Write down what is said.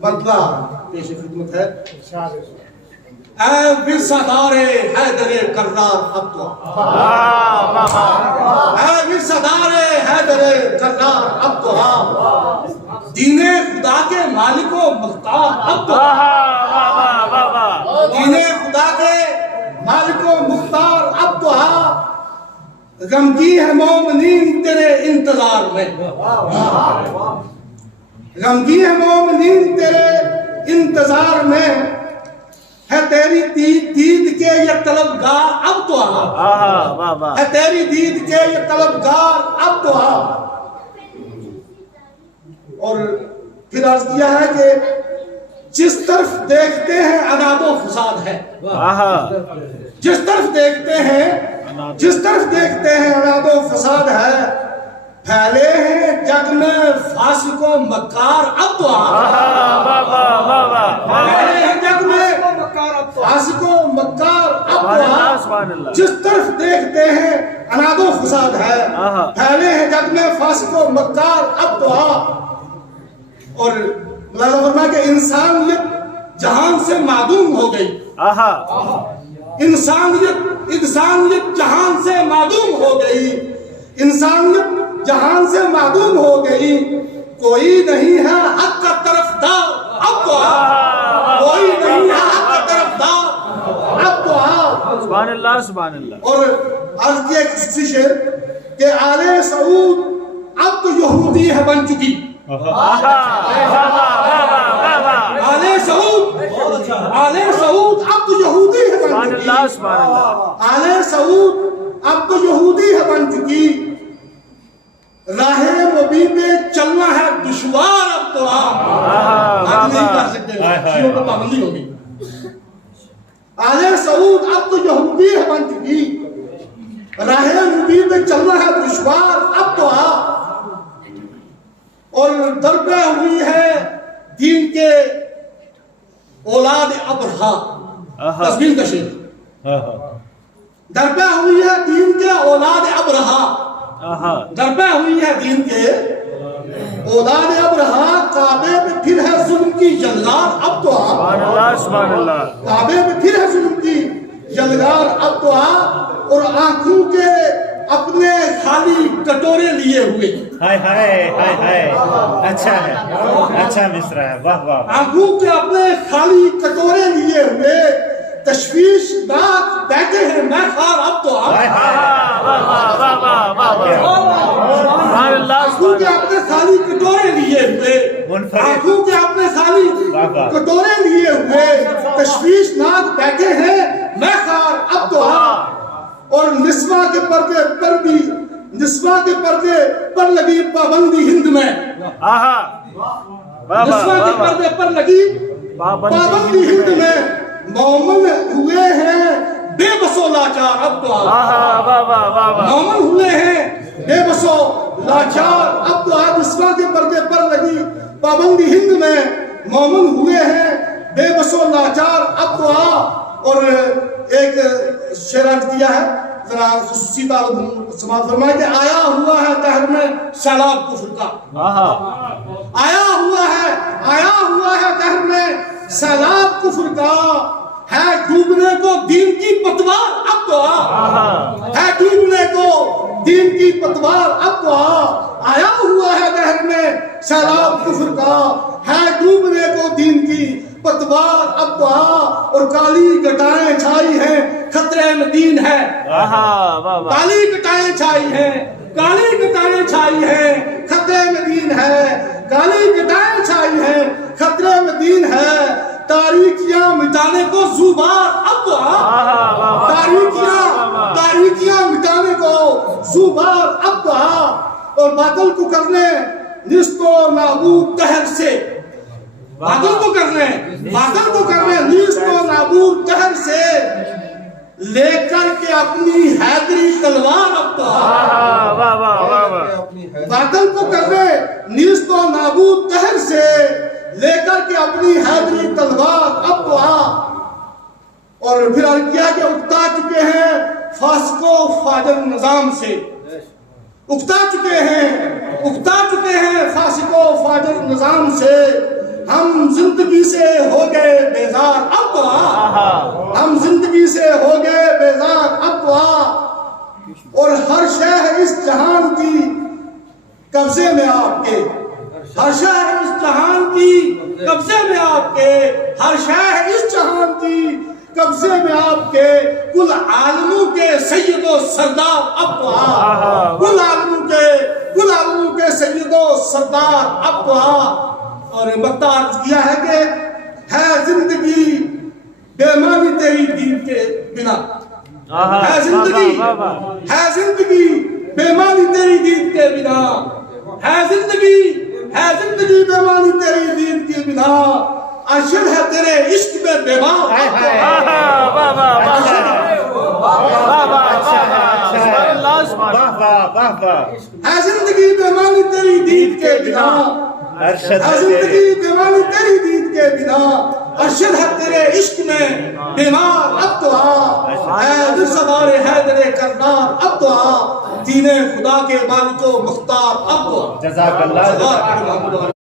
مطلع پیش خدمت ہے. اے ورثہدار حیدر کرار اب تو اے ورثہدار حیدر کرار اب تو دین خدا کے مالک و مختار اب تو دین خدا کے مالک و مختار اب تو غمگی ہے مومنین تیرے انتظار میں غمگی ہے مومنین تیرے انتظار میں ہے تیری دید کے یہ طلبگار اب تو ہے تیری دید کے یہ طلبگار اب تو اور پھر عرض کیا ہے کہ جس طرف دیکھتے ہیں عناد و فساد ہے جس طرف دیکھتے ہیں عناد و فساد ہے پھیلے ہیں جگ میں فاسق و مکار اب تو پھیلے ہیں جگ میں فاسق و مکار اب تو جس طرف دیکھتے ہیں عناد و فساد ہے پھیلے ہیں جگ میں فاسق و مکار اب تو اور مولانا فرمایا کہ انسانیت جہان سے معدوم ہو گئی انسانیت جہان سے معدوم ہو گئی انسانیت جہان سے معدوم ہو گئی کوئی نہیں ہے حق کا طرفدار اب تو کوئی نہیں ہے حق کا طرفدار اب تو سبحان اللہ سبحان اللہ. اور عرض کیا کسی شعر کہ آل سعود اب تو یہودی ہے بن چکی آل سعود اب تو یہودی ہے بن چکی آل سعود اب تو یہودی ہے بن چکی راہ نبی پہ چلنا ہے دشوار اب تو آپ نہیں کر سکتے شیعوں پر پابندی ہوگی آل سعود اب تو یہودی ہے بن چکی راہ نبی پہ چلنا ہے دشوار اب تو آپ اور درپے ہوئی ہے دین کے اولاد ابرہا تسبیح کا شعر درپے ہوئی ہے دین کے اولاد ابرہا درپے ہوئی ہے دین کے اولاد ابرہا کعبے پہ پھر ہے ظلم کی یلغار اب تو کعبے پہ پھر ہے ظلم کی یلغار اب تو اور آنکھوں کے اپنے خالی کٹورے لیے ہوئے اچھا ہے اچھا مصرع ہے واہ واہ. آنکھوں کے اپنے خالی کٹورے لیے ہوئے تشویش ناک بیٹھے ہیں میں خار اب تو آنکھوں کے اپنے خالی کٹورے لیے ہوئے آنکھوں کے اپنے خالی کٹورے لیے ہوئے تشویش ناک بیٹھے ہیں میں خار اب تو اور نسواں کے پردے پر بھی نسواں کے پردے پر لگی پابندی ہند میں نسواں کے پردے پر لگی پابندی ہند میں مومن ہوئے ہیں بے بسو لاچار اب تو مومن ہوئے ہیں بے بسو لاچار اب تو نسواں کے پردے پر لگی پابندی ہند میں مومن ہوئے ہیں بے بسو لاچار اب تو اور ایک شعر کیا ہے ذرا خصوصی سماعت فرمائے کہ آیا ہوا ہے دہر میں سیلاب کفر کا آیا ہوا ہے دہر میں سیلاب کفر کا ہے ڈوبنے کو دین کی پتوار اب تو ہے ڈوبنے کو دین کی پتوار اب تو آیا ہوا ہے دہر میں سیلاب کفر کا ہے ڈوبنے کو دین کی پتوار اب تو اور کالی گٹائیں چھائی ہیں خطرے میں دین ہے کالی گٹائیں چھائی ہیں کالی گٹائیں چھائی ہیں خطرے میں دین ہے کالی گٹائیں چھائی ہیں خطرے میں دین ہے تاریکیاں مٹانے کو زوبار اب تو تاریکیاں مٹانے کو زوبار اب تو اور باطل کو کرنے نیست و نابود دہر سے باطل کو کرنے نیست و نابود دہر سے لے کر کے اپنی حیدری تلوار اب تو باطل کو کرنے نیست و نابود دہر سے لے کر کے اپنی حیدری تلوار اب تو اور پھر کیا کہ اکتا چکے ہیں فاسق و فاجر نظام سے اکتا چکے ہیں فاسق و فاجر ہم زندگی سے ہو گئے بیزار اب تو آ، ہم زندگی سے ہو گئے بیزار اب تو آ، اور ہر شے ہے اس جہان کی قبضے میں آپ کے، ہر شے ہے اس جہان کی قبضے میں آپ کے، ہر شے ہے اس جہان کی قبضے میں آپ کے، کل عالموں کے سید و سردار اب تو آ، کل عالموں کے سید و سردار اب تو آ۔ اور مقطع عرض کیا ہے کہ ہے زندگی بے معنی تیری دین کے بنا، ہے زندگی بے معنی تیری دین کے بنا، ہے زندگی بے معنی تیری دین کے بنا، عاشق ہے تیرے عشق میں بیمار، ہے زندگی بے معنی تیری دین کے بنا، ہے زندگی بے معنی تیری دین کے بنا، ارشد ہے تیرے عشق میں بیمار اب تو آ، اے دل سوار حیدر کرنار اب تو آ، دین خدا کے مالک و مختار اب تو آ۔ جزاک اللہ